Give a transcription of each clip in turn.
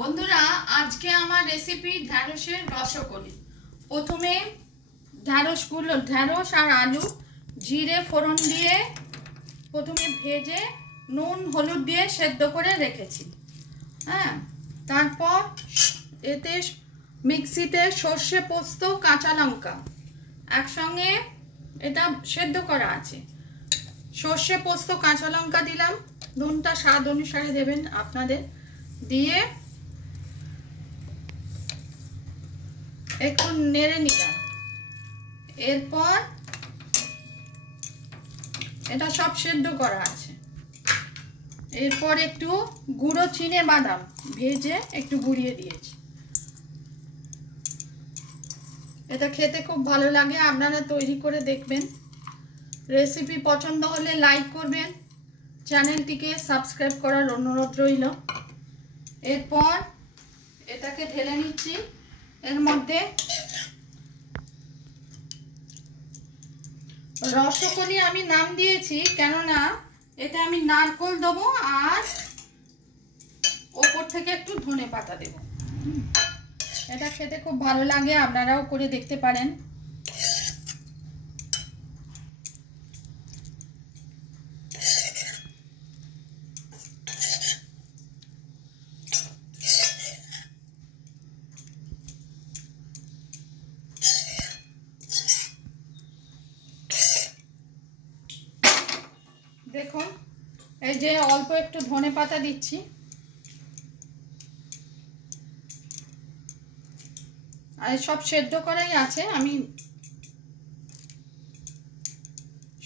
বন্ধুরা, আজকে আমার রেসিপি ঢ্যাঁড়সের রসকলি। প্রথমে ঢ্যাঁড়স আর আলু জিরে ফোড়ন দিয়ে প্রথমে ভেজে নুন হলুদ দিয়ে সেদ্ধ করে রেখেছি। তারপর এতে মিক্সিতে সর্ষে পোস্ত কাঁচা লঙ্কা একসঙ্গে এটা সেদ্ধ করা আছে। সর্ষে পোস্ত কাঁচা লঙ্কা দিলাম, নুনটা স্বাদ অনুসারে দেবেন আপনাদের, দিয়ে একটু নেড়ে নিলাম। এরপর এটা সব সেদ্ধ করা আছে। এরপর একটু গুঁড়ো চিনে বাদাম ভেজে একটু গুঁড়িয়ে দিয়েছি। এটা খেতে খুব ভালো লাগে, আপনারা তৈরি করে দেখবেন। রেসিপি পছন্দ হলে লাইক করবেন, চ্যানেলটিকে সাবস্ক্রাইব করার অনুরোধ রইল। এরপর এটাকে ঢেলে নিচ্ছি। এর মধ্যে রসকলি আমি নাম দিয়েছি কেননা এটা আমি নারকেল দেবো আর ওপর থেকে একটু ধনে পাতা দেবো। এটা খেতে খুব ভালো লাগে, আপনারাও করে দেখতে পারেন। দেখুন, এই যে অল্প একটু ধনে পাতা দিচ্ছি। আর সব সেদ্ধ করাই আছে, আমি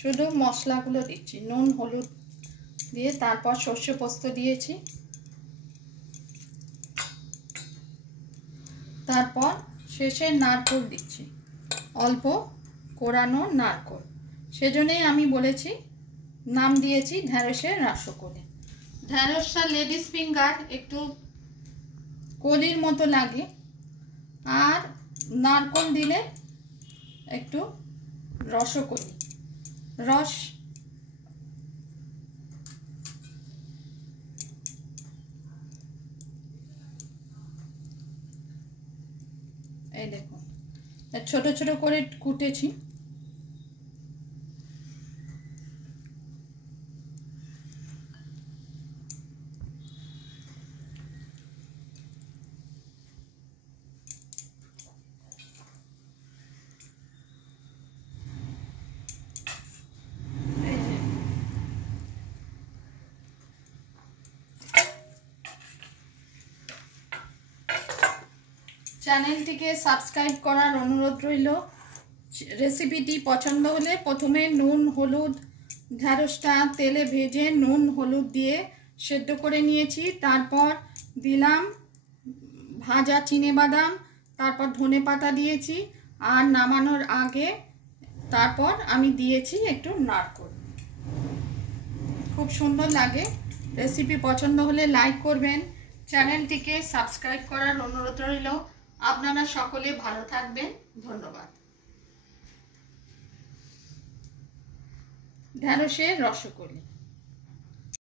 শুধু মশলাগুলো দিচ্ছি। নুন হলুদ দিয়ে তারপর সর্ষে পোস্ত দিয়েছি, তারপর শেষে নারকেল দিচ্ছি, অল্প কোরানো নারকেল। সেজন্যই আমি বলেছি, নাম দিয়েছি ঢ্যাঁড়সের রসকলি। ঢ্যাঁড়সটা লেডিস ফিঙ্গার, একটু কলির মতো লাগে, আর নারকেল দিলে একটু রসকলি রস। এই দেখুন, ছোট ছোট করে কুটেছি। চ্যানেলটিকে সাবস্ক্রাইব করার অনুরোধ রইল। রেসিপিটি পছন্দ হলে প্রথমে নুন হলুদ, ঢ্যাঁড়সটা তেলে ভেজে নুন হলুদ দিয়ে সেদ্ধ করে নিয়েছি। তারপর দিলাম ভাজা চিনেবাদাম, তারপর ধনে পাতা দিয়েছি, আর নামানোর আগে তারপর আমি দিয়েছি একটু নারকেল। খুব সুন্দর লাগে। রেসিপি পছন্দ হলে লাইক করবেন, চ্যানেলটিকে সাবস্ক্রাইব করার অনুরোধ রইল। আপনারা সকলে ভালো থাকবেন, ধন্যবাদ। ঢ্যাঁড়সের রসকলি।